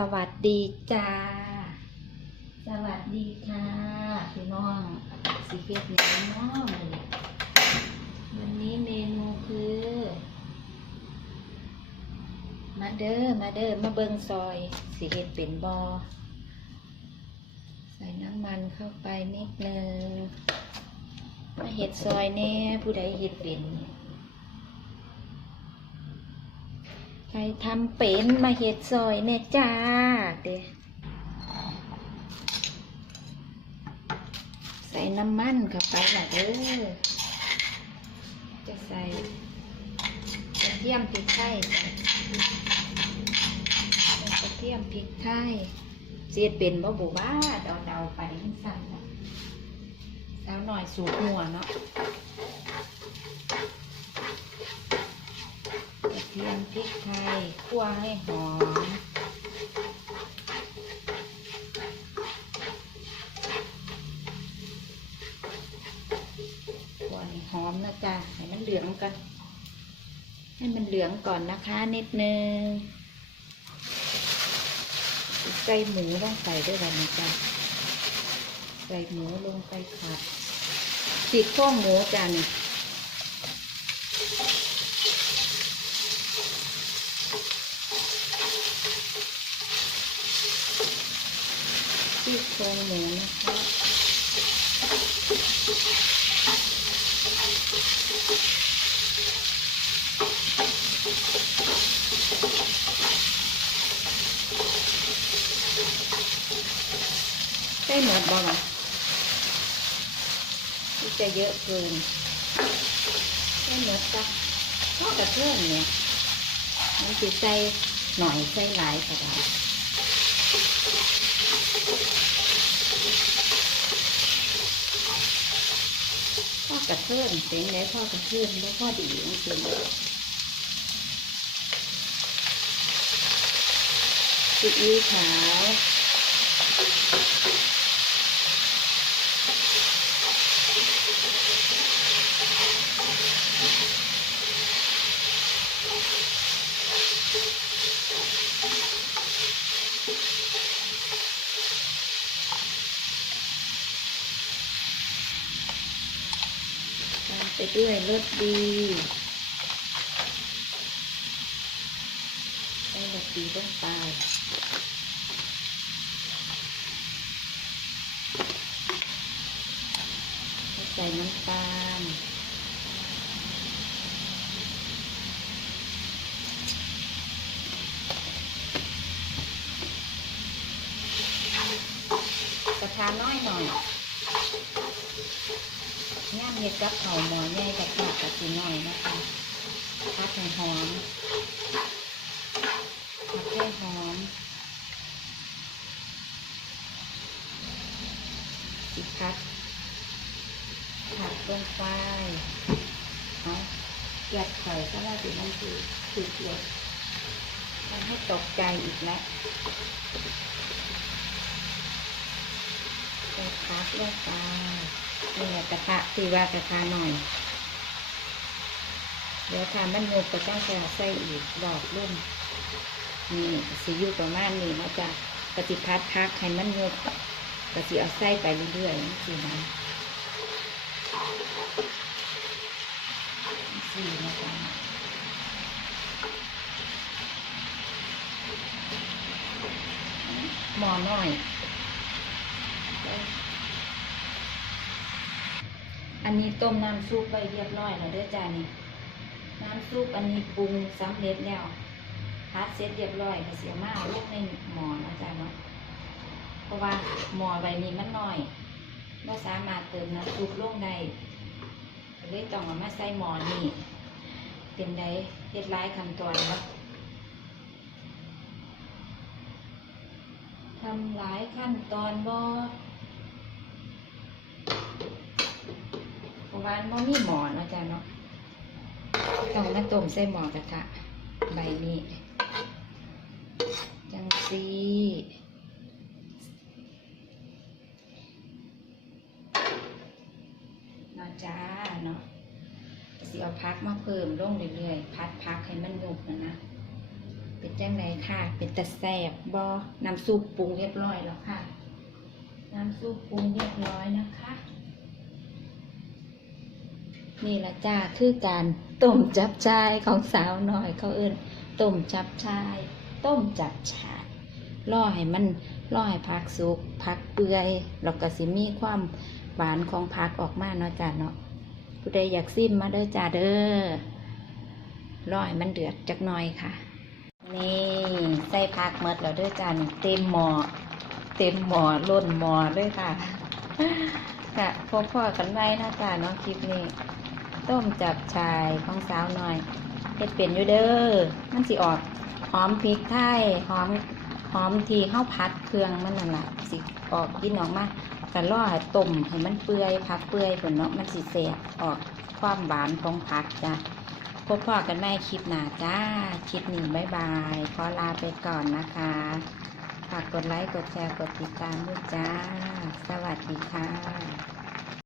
สวัสดีจ้า สวัสดีค่ะพี่น้องสิเฮ็ดหยังเนาะมื้อนี้วันนี้เมนูคือ มาเด้อมาเด้อมาเบิงซอยสิเฮ็ดเป็นบอใส่น้ำมันเข้าไปนิดนึงมาเฮ็ดซอยแน่ผู้ใดเฮ็ดเป็น ใครทำเป็นมาเฮ็ดซอยแน่จ้าเด้ใส่น้ำมันเข้าไปละเด้อจะใส่กระเทียมพริกไทยใส่กระเทียมพริกไทยเสียดเป็นบ่บุบ้าเดาเดาไปทั้งสั้นน่ะสาวหน่อยสูบหัวเนาะก ระเทียมพริกไทยคั่วให้หอม คั่วให้หอมนะจ๊ะให้มันเหลืองกัน ให้มันเหลืองก่อนนะคะนิดนึงใส่หมูลงไปด้วยกันนะจ๊ะใส่หมูลงไปผัดติดข้องหมูจ้ะนี่ ติดโครงหมูนะคะใส่หมดบ่ล่ะที่จะเยอะเกินใส่หมดจ้ะทอดกระเทียมเนี่ยมันจะใส่หน่อยใส่หลายก็ได้ทอด กระเทือนเต็งแล้พ่อกระเทือนแล้วพ่อดีมันคือซีอิ๊วขาว ด้วยรสดีใส่รสดีลงไปแล้วใส่น้ำตาลกระทาน้อยหน่อย ย่างเห็ดกับเข่าหมอใหญ่กับผักกับสีหน่อยนะคะพัดให้หอมพัดให้หอมสิพัดผัดลงไปเอาเกลียดไข่ก็ว่าสิมันคือคือเกลียดทำให้ตกใจอีกแล้วใส่พัดลงไป นี่แหละกระทะที่ว่ากระทะหน่อย เดี๋ยวทามันยุบก็ต้องจะใส่อีกดอกรุ่มนี่สิอยู่ประมาณนี้นะจ๊ะปฏิพัดพักให้มันยุบก็สิเอาใส่ไปเรื่อยๆนี่สินะนี่สินะจ๊ะหมอหน่อย อันนี้ต้มน้ำซุปไว้เรียบร้อยแล้วเด้อจ้านี่น้ำซุปอันนี้ปรุงสำเร็จแล้วพัดเสร็จเรียบร้อยเสียมากลูกในหมอนะจ้าเนาะเพราะว่าหมอใบนี้มันน้อยไม่สามารถเติมน้ำซุปลงได้เลยต้องเอามาใส่หมอนี่เป็นไดเฮ็ดหลายขั้นตอนแล้วทำหลายขั้นตอนบ่ เพราะว่มีหมอเนาะจ้ะเนาะต้องมาต้มใส่หมอกระทะใบนี้จังซีเนาะจ้าเนาะสิเอาพักมาเพิ่มลงเรื่อยๆ พัดพักให้มันยุบนะนะ เป็นจังไดค่ะ เป็นตะแสบบ่น้ำซุปปรุงเรียบร้อยแล้วค่ะ น้ำซุปปรุงเรียบร้อยนะคะ นี่ละจ้าคือการต้มจับชายของสาวน้อยเขาเอิ้นต้มจับชาย ต้มจับชายล่อให้มันล่อให้ผักสุกผักเปื่อยแล้วก็สิมีความหวานของผักออกมาเนาะจ้าเนาะผู้ใดอยากซิมมาเด้อจ้าเด้อล่อให้มันเดือดจักหน่อยค่ะ นี่ใส่ผักหมดแล้วเด้อจ้านี่เต็มหม้อเต็มหม้อล้นหม้อเลยค่ะค่ะพบพ่อกันไว้นะจ้าเนาะคลิปนี้ ต้มจับชายของสาวหน่อยเฮ็ดเป็นอยู่เด้อ มันสิออกหอมพริกไทยหอมหอมทีข้าวผัดเครื่องมันนั่นแหละสิออกกินออกมากันล่อให้ต้มให้มันเปื่อยผักเปื่อยผลเนาะมันสิแสบออกความหวานของผักจ้ะพบพ่อกันในคลิปหน้าจ้าคลิปนี้บายบายขอลาไปก่อนนะคะฝากกดไลค์กดแชร์กดติดตามด้วยจ้า สวัสดีค่ะ